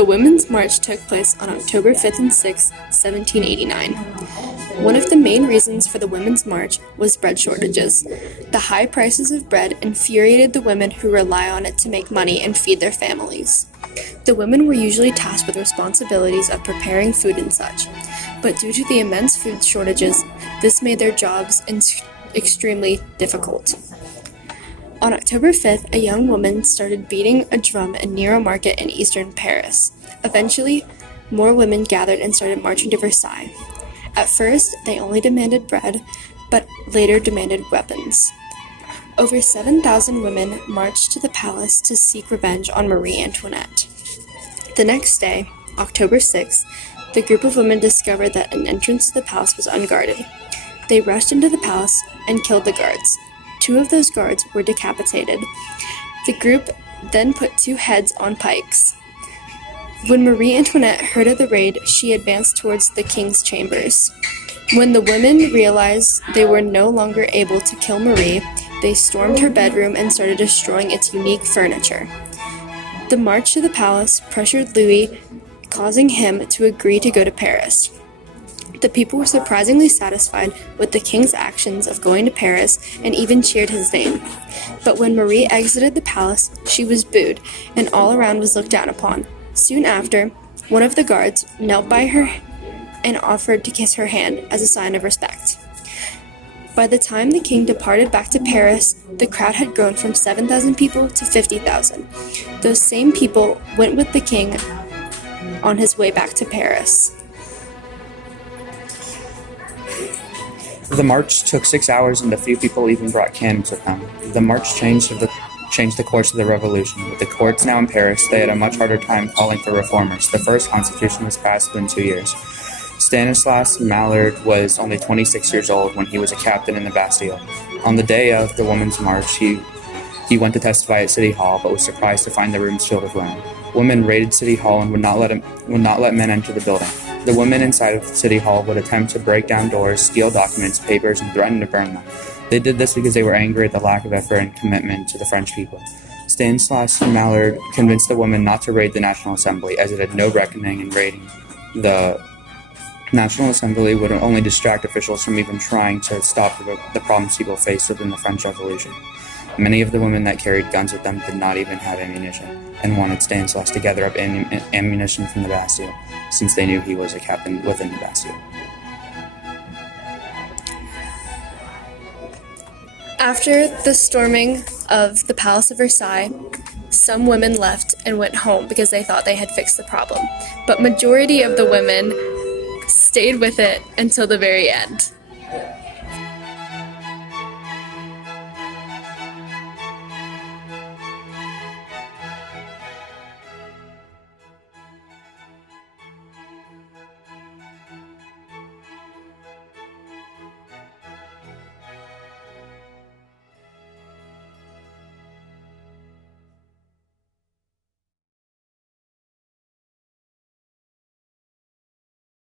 The Women's March took place on October 5th and 6th, 1789. One of the main reasons for the Women's March was bread shortages. The high prices of bread infuriated the women who rely on it to make money and feed their families. The women were usually tasked with responsibilities of preparing food and such, but due to the immense food shortages, this made their jobs extremely difficult. On October 5th, a young woman started beating a drum near a market in eastern Paris. Eventually, more women gathered and started marching to Versailles. At first, they only demanded bread, but later demanded weapons. Over 7,000 women marched to the palace to seek revenge on Marie Antoinette. The next day, October 6th, the group of women discovered that an entrance to the palace was unguarded. They rushed into the palace and killed the guards. 2 of those guards were decapitated. The group then put 2 heads on pikes. When Marie Antoinette heard of the raid, she advanced towards the king's chambers. When the women realized they were no longer able to kill Marie, they stormed her bedroom and started destroying its unique furniture. The march to the palace pressured Louis, causing him to agree to go to Paris. The people were surprisingly satisfied with the king's actions of going to Paris and even cheered his name. But when Marie exited the palace, she was booed, and all around was looked down upon. Soon after, one of the guards knelt by her and offered to kiss her hand as a sign of respect. By the time the king departed back to Paris, the crowd had grown from 7,000 people to 50,000. Those same people went with the king on his way back to Paris. The march took 6 hours, and a few people even brought cannons with them. The march changed the course of the revolution. With the courts now in Paris, they had a much harder time calling for reformers. The first constitution was passed within 2 years. Stanislas Maillard was only 26 years old when he was a captain in the Bastille. On the day of the Women's March, he went to testify at City Hall, but was surprised to find the rooms filled with women. Women raided City Hall and would not let men enter the building. The women inside of City Hall would attempt to break down doors, steal documents, papers, and threaten to burn them. They did this because they were angry at the lack of effort and commitment to the French people. Stanislas Maillard convinced the women not to raid the National Assembly, as it had no reckoning in raiding. The National Assembly would only distract officials from even trying to stop the problems people faced within the French Revolution. Many of the women that carried guns with them did not even have ammunition, and wanted Stanislas to gather up ammunition from the Bastille, since they knew he was a captain within the Bastille. After the storming of the Palace of Versailles, some women left and went home because they thought they had fixed the problem, but majority of the women stayed with it until the very end.